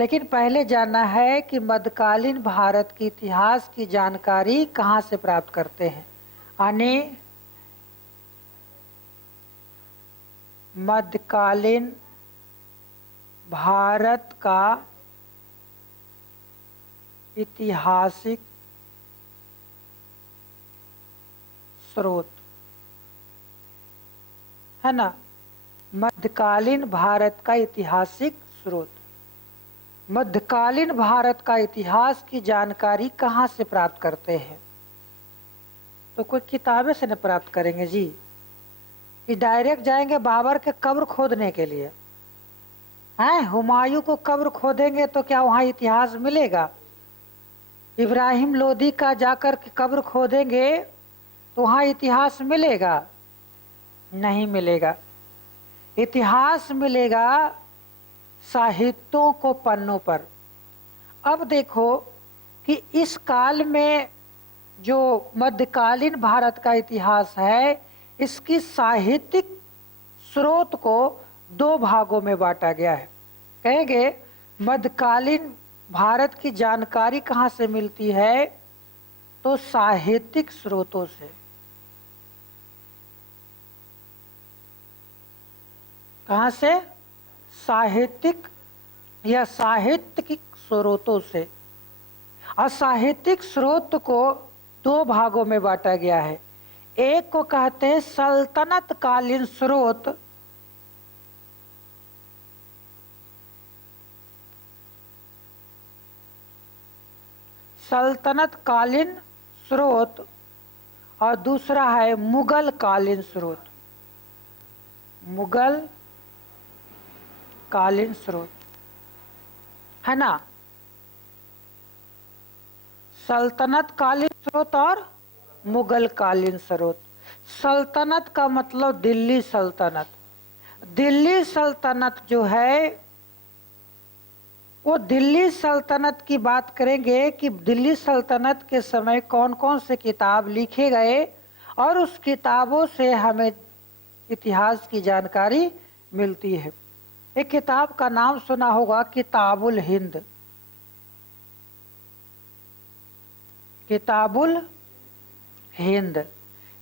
लेकिन पहले जानना है कि मध्यकालीन भारत के इतिहास की जानकारी कहाँ से प्राप्त करते हैं। यानी मध्यकालीन भारत का ऐतिहासिक स्रोत है ना, मध्यकालीन भारत का ऐतिहासिक स्रोत। मध्यकालीन भारत का इतिहास की जानकारी कहाँ से प्राप्त करते हैं? तो कोई किताबें से न प्राप्त करेंगे जी, कि डायरेक्ट जाएंगे बाबर के कब्र खोदने के लिए हैं? हुमायूं को कब्र खोदेंगे तो क्या वहां इतिहास मिलेगा? इब्राहिम लोदी का जाकर के कब्र खोदेंगे तो वहां इतिहास मिलेगा? नहीं मिलेगा। इतिहास मिलेगा साहित्यों को पन्नों पर। अब देखो कि इस काल में जो मध्यकालीन भारत का इतिहास है, इसकी साहित्यिक स्रोत को दो भागों में बांटा गया है। कहेंगे मध्यकालीन भारत की जानकारी कहाँ से मिलती है? तो साहित्यिक स्रोतों से। कहाँ से? साहित्यिक या साहित्यिक स्रोतों से। असाहित्यिक स्रोत को दो भागों में बांटा गया है। एक को कहते हैं सल्तनत कालीन स्रोत, सल्तनत कालीन स्रोत, और दूसरा है मुगल कालीन स्रोत, मुगल कालीन स्रोत, है ना। सल्तनत कालीन स्रोत और मुगल कालीन स्रोत। सल्तनत का मतलब दिल्ली सल्तनत। दिल्ली सल्तनत जो है वो दिल्ली सल्तनत की बात करेंगे कि दिल्ली सल्तनत के समय कौन कौन से किताब लिखे गए और उस किताबों से हमें इतिहास की जानकारी मिलती है। एक किताब का नाम सुना होगा, किताबुल हिंद। किताबुल हिंद,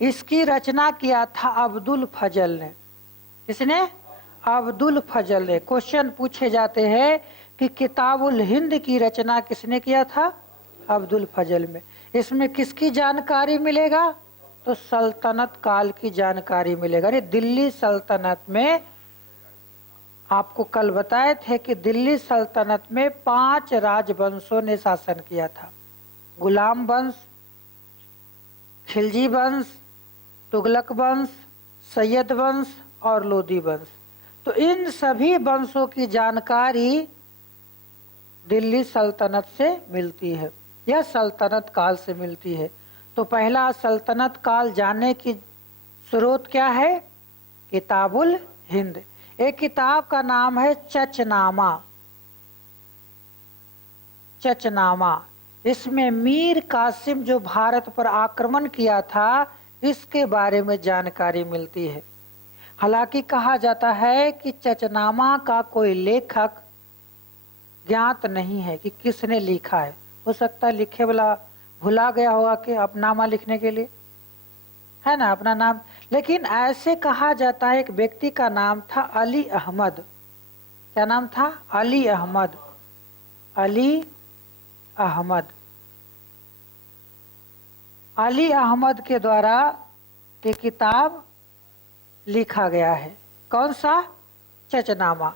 इसकी रचना किया था अब्दुल फजल ने। किसने? अब्दुल फजल ने। क्वेश्चन पूछे जाते हैं कि किताबुल हिंद की रचना किसने किया था? अब्दुल फजल में। इसमें किसकी जानकारी मिलेगा? तो सल्तनत काल की जानकारी मिलेगा। अरे दिल्ली सल्तनत में आपको कल बताए थे कि दिल्ली सल्तनत में 5 राजवंशों ने शासन किया था। गुलाम वंश, खिलजी वंश, तुगलक वंश, सैयद वंश और लोदी वंश। तो इन सभी वंशों की जानकारी दिल्ली सल्तनत से मिलती है या सल्तनत काल से मिलती है। तो पहला सल्तनत काल जानने की स्रोत क्या है? किताबुल हिंद। एक किताब का नाम है चचनामा। चचनामा, इसमें मीर कासिम जो भारत पर आक्रमण किया था इसके बारे में जानकारी मिलती है। हालांकि कहा जाता है कि चचनामा का कोई लेखक ज्ञात नहीं है कि किसने लिखा है। हो सकता है लिखे वाला भुला गया होगा कि अपनामा लिखने के लिए, है ना, अपना नाम। लेकिन ऐसे कहा जाता है एक व्यक्ति का नाम था अली अहमद। क्या नाम था? अली अहमद। अली अहमद। अली अहमद के द्वारा ये किताब लिखा गया है। कौन सा? चचनामा।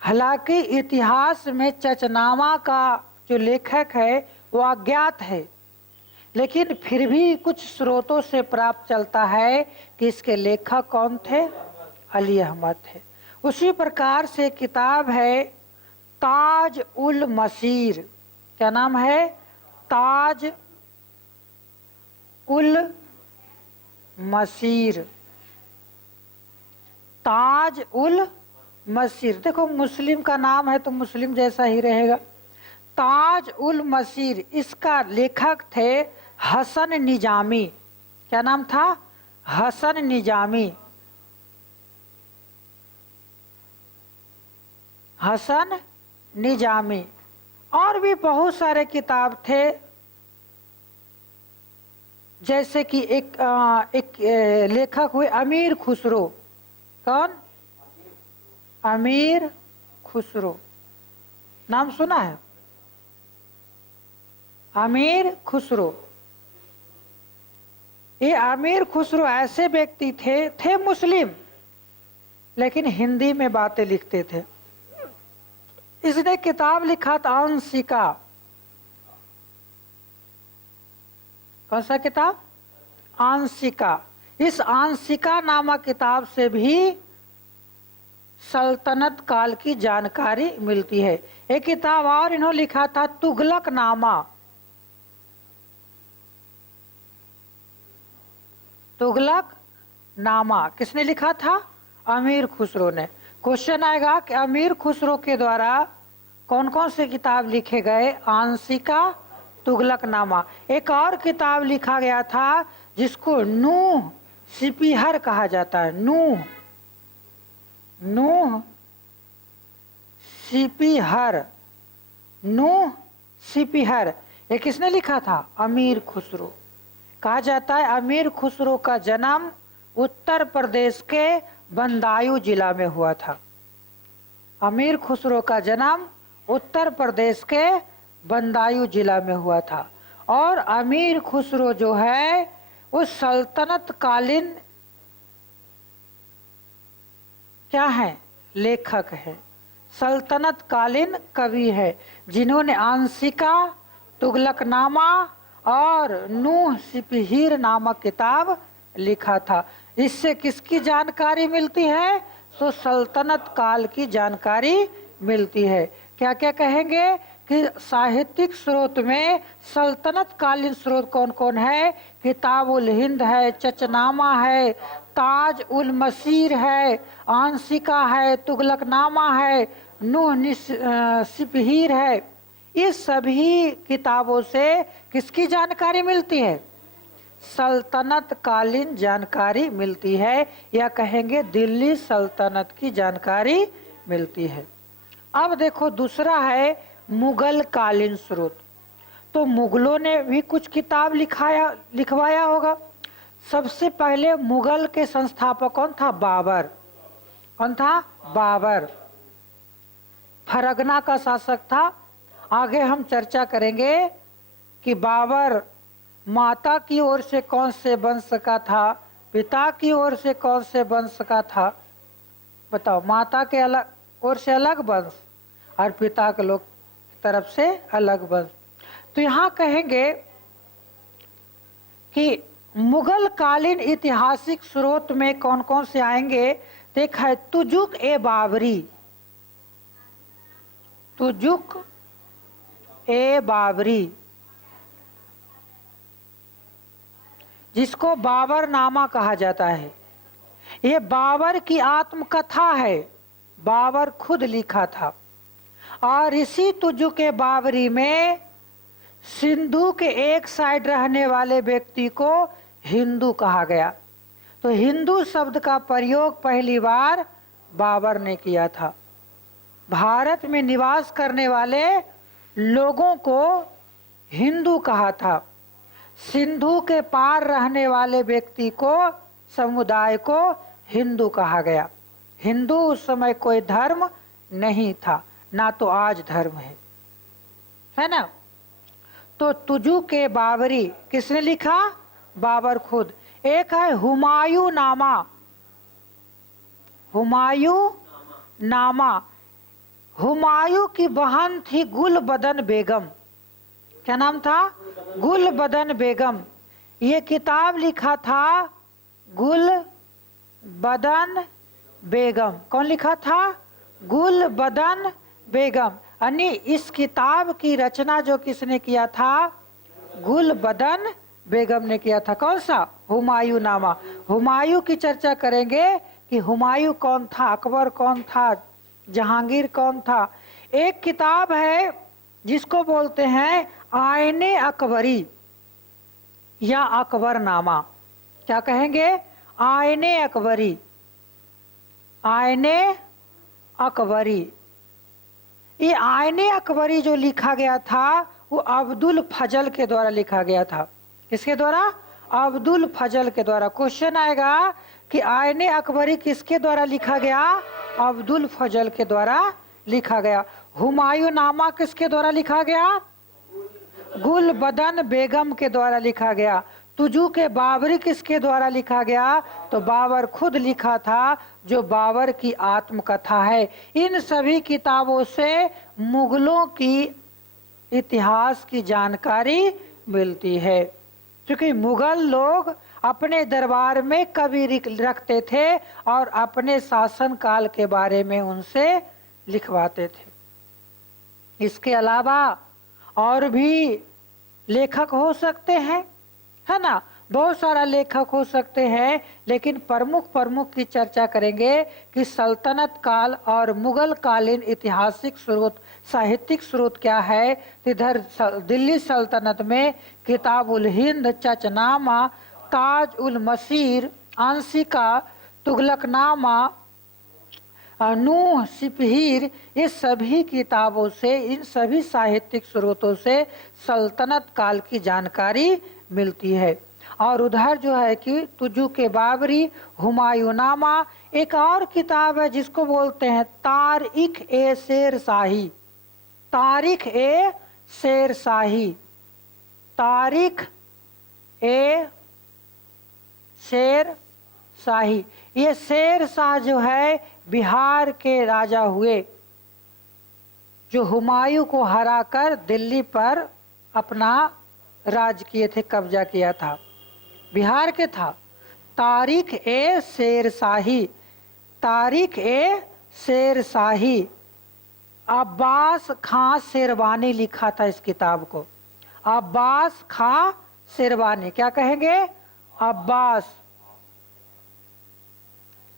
हालांकि इतिहास में चचनामा का जो लेखक है वो अज्ञात है, लेकिन फिर भी कुछ स्रोतों से प्राप्त चलता है कि इसके लेखक कौन थे? अली अहमद थे। उसी प्रकार से किताब है ताज उल मसीर। क्या नाम है? ताज उल मसीर। ताज उल मसीर, देखो मुस्लिम का नाम है तो मुस्लिम जैसा ही रहेगा। ताज उल मसीर, इसका लेखक थे हसन निजामी। क्या नाम था? हसन निजामी। हसन निजामी। और भी बहुत सारे किताब थे, जैसे कि एक लेखक हुए अमीर खुसरो। कौन? अमीर खुसरो, नाम सुना है? अमीर खुसरो। ये अमीर खुसरो ऐसे व्यक्ति थे मुस्लिम, लेकिन हिंदी में बातें लिखते थे। इसने किताब लिखा था आंशिका। कौन सा किताब? आंशिका। इस आंशिका नामक किताब से भी सल्तनत काल की जानकारी मिलती है। एक किताब और इन्होंने लिखा था तुगलक नामा। तुगलक नामा किसने लिखा था? अमीर खुसरो ने। क्वेश्चन आएगा कि अमीर खुसरो के द्वारा कौन कौन से किताब लिखे गए? आंशिका, तुगलक नामा। एक और किताब लिखा गया था जिसको नूह सिपिहर कहा जाता है। नूह सिपिहर, नूह सिपिहर। ये किसने लिखा था? अमीर खुसरो। कहा जाता है अमीर खुसरो का जन्म उत्तर प्रदेश के बदायूं जिला में हुआ था। अमीर खुसरो का जन्म उत्तर प्रदेश के बदायूं जिला में हुआ था। और अमीर खुसरो जो है वो सल्तनत कालीन क्या है? लेखक है, सल्तनत कालीन कवि है, जिन्होंने आंशिका, तुगलकनामा और नूह सिपहीर नामक किताब लिखा था। इससे किसकी जानकारी मिलती है? तो सल्तनत काल की जानकारी मिलती है। क्या क्या कहेंगे कि साहित्यिक स्रोत में सल्तनत कालीन स्रोत कौन कौन है? किताब उल हिंद है, चचनामा है, ताज उल मसीर है, आंशिका है, तुगलकनामा है, नूह सिपहीर है। इस सभी किताबों से किसकी जानकारी मिलती है? सल्तनत कालीन जानकारी मिलती है, या कहेंगे दिल्ली सल्तनत की जानकारी मिलती है। अब देखो दूसरा है मुगल कालीन स्रोत। तो मुगलों ने भी कुछ किताब लिखवाया होगा। सबसे पहले मुगल के संस्थापक कौन था? बाबर। कौन था? बाबर। फरगना का शासक था। आगे हम चर्चा करेंगे कि बाबर माता की ओर से कौन से वंश का था, पिता की ओर से कौन से वंश का था। बताओ, माता के अलग ओर से अलग वंश और पिता के लोग तरफ से अलग वंश। तो यहाँ कहेंगे कि मुगल कालीन ऐतिहासिक स्रोत में कौन कौन से आएंगे? देखा है तुजुक ए बाबरी। तुजुक ए बाबरी, जिसको बाबर नामा कहा जाता है। ये बाबर की आत्मकथा है, बाबर खुद लिखा था। और इसी तुजुक ए बाबरी में सिंधु के एक साइड रहने वाले व्यक्ति को हिंदू कहा गया। तो हिंदू शब्द का प्रयोग पहली बार बाबर ने किया था। भारत में निवास करने वाले लोगों को हिंदू कहा था। सिंधु के पार रहने वाले व्यक्ति को, समुदाय को हिंदू कहा गया। हिंदू उस समय कोई धर्म नहीं था, ना तो आज धर्म है ना। तो तुजु के बाबरी किसने लिखा? बाबर खुद। एक है हुमायूं नामा। हुमायूं नामा, हुमायूं की बहन थी गुलबदन बेगम। क्या नाम था? गुलबदन बेगम। ये किताब लिखा था गुलबदन बेगम। कौन लिखा था? गुलबदन बेगम। यानी इस किताब की रचना जो किसने किया था? गुलबदन बेगम ने किया था। कौन सा? हुमायूं नामा। हुमायूं की चर्चा करेंगे कि हुमायूं कौन था, अकबर कौन था, जहांगीर कौन था। एक किताब है जिसको बोलते हैं आईने अकबरी या अकबरनामा। क्या कहेंगे? आईने अकबरी, आईने अकबरी। ये आईने अकबरी जो लिखा गया था वो अब्दुल फजल के द्वारा लिखा गया था। किसके द्वारा? अब्दुल फजल के द्वारा। क्वेश्चन आएगा कि आईने अकबरी किसके द्वारा लिखा गया? अब्दुल फजल के द्वारा लिखा गया। हुमायूं नामा किसके द्वारा लिखा गया? गुल बदन बेगम के द्वारा लिखा गया। तुजू के बाबरी किसके द्वारा लिखा गया? तो बाबर खुद लिखा था, जो बाबर की आत्मकथा है। इन सभी किताबों से मुगलों की इतिहास की जानकारी मिलती है, क्योंकि मुगल लोग अपने दरबार में कवि रखते थे और अपने शासन काल के बारे में उनसे लिखवाते थे। इसके अलावा और भी लेखक हो सकते हैं, है ना, बहुत सारा लेखक हो सकते हैं, लेकिन प्रमुख की चर्चा करेंगे कि सल्तनत काल और मुगल कालीन ऐतिहासिक स्रोत, साहित्यिक स्रोत क्या है। इधर दिल्ली सल्तनत में किताब उल हिंद, चचनामा, ताज उल मसीर, आंशिका, तुगलकनामा, नूह सिपहीर, ये सभी किताबों से, इन सभी साहित्यिक स्रोतों से सल्तनत काल की जानकारी मिलती है। और उधर जो है कि तुजू के बाबरी, हुमायूंनामा, एक और किताब है जिसको बोलते हैं तारीख ए शेर शाही। तारीख ए शेर शाही, तारीख ए शेर शाही। ये शेर शाह जो है बिहार के राजा हुए, जो हुमायूं को हराकर दिल्ली पर अपना राज किए थे, कब्जा किया था। बिहार के था। तारीख ए शेर शाही, तारीख ए शेर शाही। अब्बास खां शेरवानी लिखा था इस किताब को। अब्बास खां शेरवानी, क्या कहेंगे? अब्बास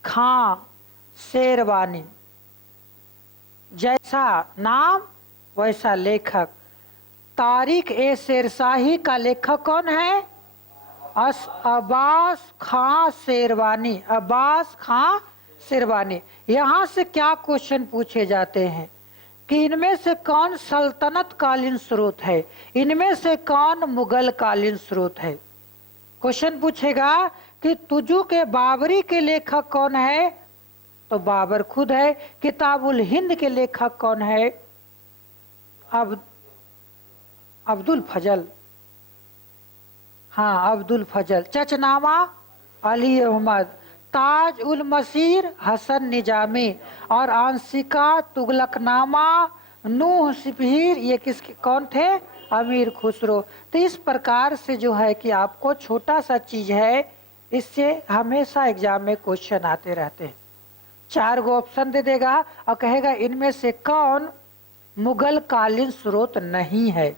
खां शेरवानी। जैसा नाम वैसा लेखक। तारीख ए शेरशाही का लेखक कौन है? अब्बास खां शेरवानी। अब्बास खां शेरवानी। यहाँ से क्या क्वेश्चन पूछे जाते हैं कि इनमें से कौन सल्तनत कालीन स्रोत है, इनमें से कौन मुगल कालीन स्रोत है। क्वेश्चन पूछेगा कि तुजू के बाबरी के लेखक कौन है, तो बाबर खुद है। किताबुल हिंद के लेखक कौन है? अब्दुल फजल। हाँ, अब्दुल फजल। चचनामा अली अहमद, ताज उल मसीर हसन निजामी, और आंशिका, तुगलकनामा, नूह सिपहीर, ये किसके कौन थे? अमीर खुसरो। तो इस प्रकार से जो है कि आपको छोटा सा चीज है, इससे हमेशा एग्जाम में क्वेश्चन आते रहते हैं। 4 गो ऑप्शन दे देगा और कहेगा इनमें से कौन मुगल कालीन स्रोत नहीं है।